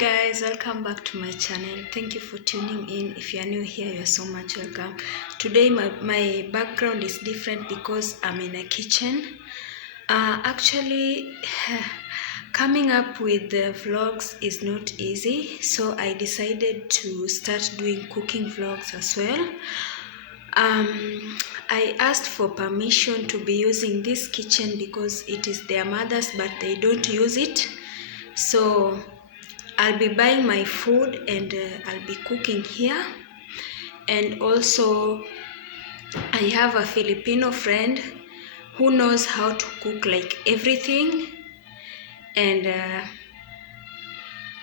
guys, welcome back to my channel. Thank you for tuning in. If you are new here, you're so much welcome. Today my background is different because I'm in a kitchen. Actually, coming up with the vlogs is not easy, so I decided to start doing cooking vlogs as well. I asked for permission to be using this kitchen because it is their mother's, but they don't use it. So I'll be buying my food and I'll be cooking here. And also I have a Filipino friend who knows how to cook like everything, and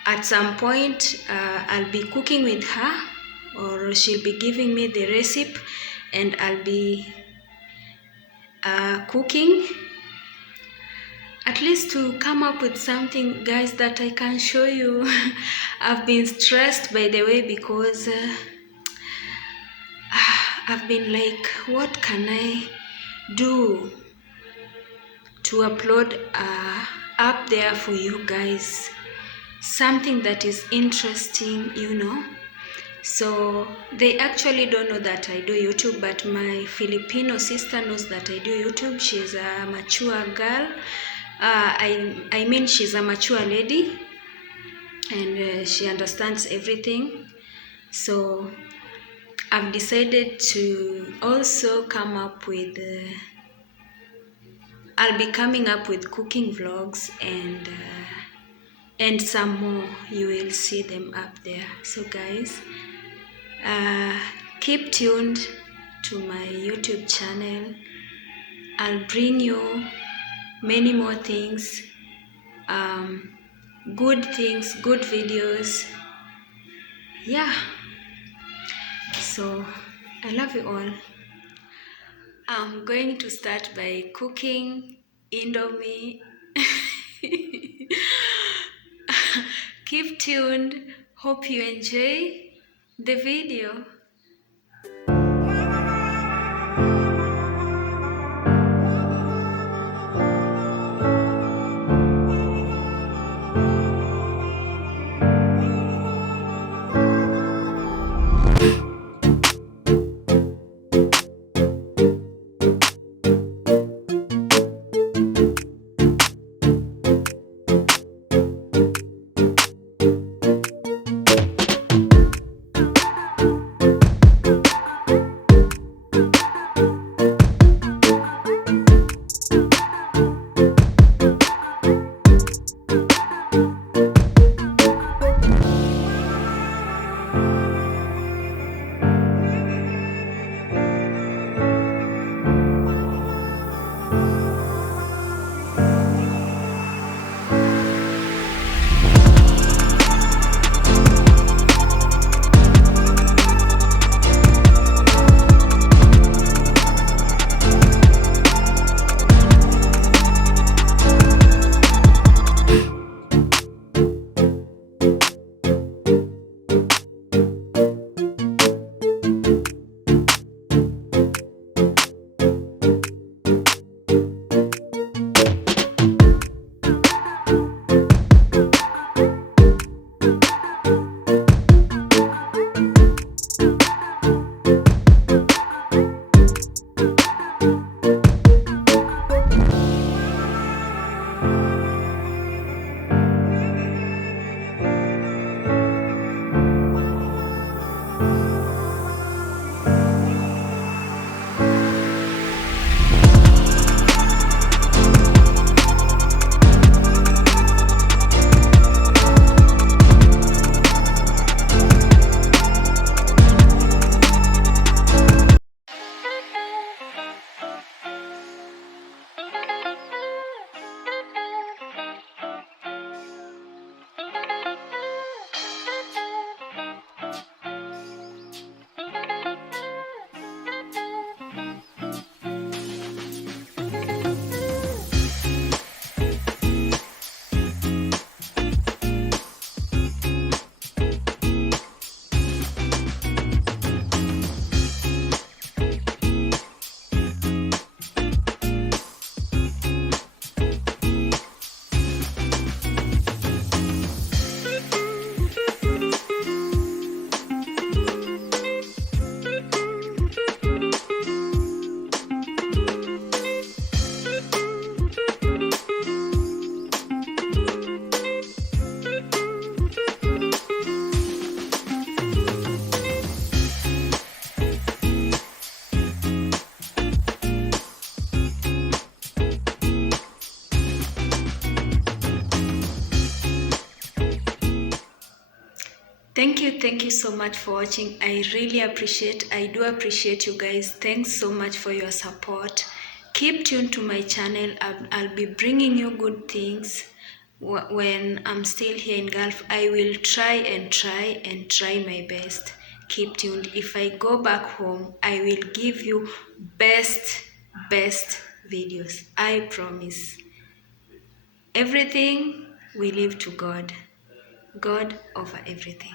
at some point I'll be cooking with her, or she'll be giving me the recipe and I'll be cooking, at least to come up with something, guys, that I can show you. I've been stressed, by the way, because I've been like, what can I do to upload up there for you guys? Something that is interesting, you know. So they actually don't know that I do YouTube, but my Filipino sister knows that I do YouTube. She's a mature girl. I mean, she's a mature lady, and she understands everything. So I've decided to also come up with I'll be coming up with cooking vlogs, and some more. You will see them up there. So guys, keep tuned to my YouTube channel. I'll bring you many more things, good things, good videos. Yeah, so I love you all. I'm going to start by cooking Indomie. Keep tuned. Hope you enjoy the video. Thank you so much for watching. I do appreciate you guys. Thanks so much for your support. Keep tuned to my channel. I'll be bringing you good things. When I'm still here in Gulf, I will try my best. Keep tuned. If I go back home, I will give you best videos. I promise. Everything we leave to God. God over everything.